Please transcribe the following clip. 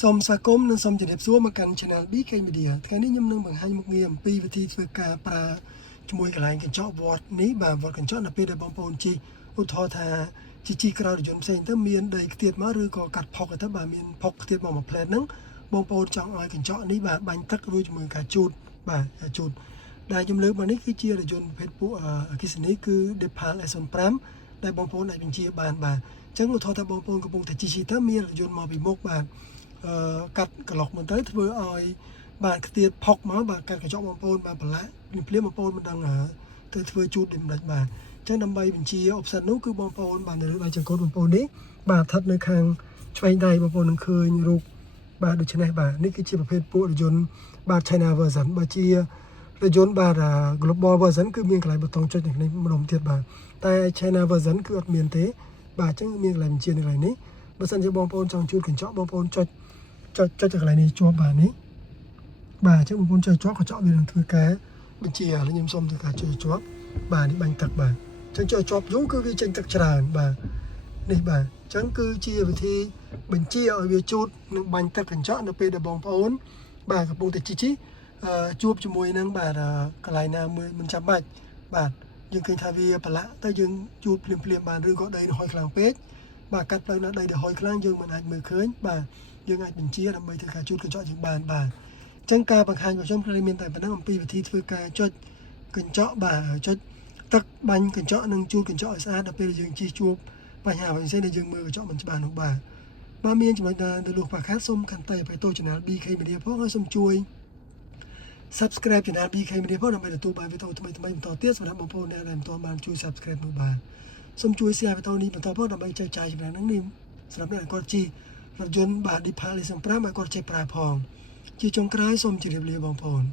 សូមស្វាគមន៍និងសូមជម្រាបសួរមកកាន់ Channel BK Media ថ្ងៃនេះខ្ញុំនឹងបង្ហាញមុខងារអំពីវិធីធ្វើការប្រើជាមួយកន្លែងកញ្ចក់វត្តនេះបាទវត្តកញ្ចក់នៅពេលដែលបងប្អូនជិះឧទាហរណ៍ថាជិះក្រៅរថយន្តផ្សេងទៅមានដីខ្ទាតមកឬក៏កាត់ផុកទៅបាទមានផុកខ្ទាតមកមួយផ្លែតហ្នឹងបងប្អូនចង់ឲ្យកញ្ចក់នេះបាទបាញ់ទឹករួចជាមួយការជូតបាទជូតដែលខ្ញុំលើកមកនេះគឺជារថយន្តប្រភេទពួកអគ្គិសនីគឺ Depal S05 ដែលបងប្អូនអាចបញ្ជាបានបាទអញ្ចឹងឧទាហរណ៍ថាបងប្អូនកំពុងតែជិះទៅមានរថយន្តមកពីមុខបាទកាត់ក្លោះមកទៅធ្វើឲ្យបាទខ្ទាតផុកមកបាទកាត់កញ្ចក់បងប្អូនបាទប្រឡាក់ភ្លាមបងប្អូនមិនដឹងទៅធ្វើជូតដូចមិនបាទអញ្ចឹងដើម្បីបញ្ជា option នោះគឺបងប្អូនបាទនៅលើដៃចង្កូតបងប្អូននេះបាទស្ថិតនៅខាងឆ្វេងដៃបងប្អូននឹងឃើញរូបបាទដូច្នេះបាទនេះគឺជាប្រភេទពួករថយន្តបាទ China version បើជារថយន្តបាទ global version គឺមានកន្លែងប៊ូតុងចុចនៅនេះម្ដុំទៀតបាទតែ China version គឺអត់មានទេបាទអញ្ចឹងមានកន្លែងបញ្ជានៅកន្លែងនេះបើសិនជាបងប្អូនចង់ជូតកញ្ចក់បងប្អូនចុចទៅកន្លែងនេះជាប់បាទនេះបាទអញ្ចឹងបងប្អូនចុចជាប់កញ្ចក់វានឹងធ្វើការបញ្ជាហើយខ្ញុំសូមធ្វើការចុចជាប់បាទនេះបាញ់ទឹកបាទអញ្ចឹងចុចជាប់យូរគឺវាចេញទឹកច្រើនបាទនេះបាទអញ្ចឹងគឺជាវិធីបញ្ជាឲ្យវាជូតនិងបាញ់ទឹកកញ្ចក់នៅពេលដែលបងប្អូនបាទកំពុងតែជិះជួបជាមួយនឹងបាទកន្លែងណាមួយមិនចាំបាច់បាទយើងឃើញថាវាប្រឡាក់ទៅយើងជូតភ្លាមបានឬក៏ដីហុយខ្លាំងពេកបាទកាត់ផ្លូវណាដីដែលហុយខ្លាំងយើងមិនអាចមើលឃើញបាទយើងអាចបញ្ជាដើម្បីធ្វើការជូតកញ្ចក់ជាងបានបាទអញ្ចឹងការបង្ហាញរបស់ខ្ញុំគឺមានតែប៉ុណ្ណឹងអំពីវិធីធ្វើការចុចកញ្ចក់បាទចុចទឹកបាញ់កញ្ចក់និងជូតកញ្ចក់ឲ្យស្អាតដល់ពេលយើងជិះជួបបញ្ហាផ្សេងៗដែលយើងមើលកញ្ចក់មិនច្បាស់នោះបាទមានចំណុចណានៅលោកប៉ាខាសូមកាន់តែបៃតូ Channel BK Media ផងហើយសូមជួយ Subscribe Channel BK Media ផងដើម្បីទទួលបានវីដេអូថ្មីៗបន្តទៀតសម្រាប់បងប្អូនដែលមិនទាន់បានជួយ Subscribe នោះបាទសូមជួយ Share វីដេអូនេះបន្តផងដើម្បីចែកចាយចំណេះដឹងនេះសម្រាប់អ្នកគាត់ជិះរថយន្តបាទ Depal S05 ឲ្យគាត់ចេះប្រើផងជាចុងក្រោយសូមជម្រាបលាបងប្អូន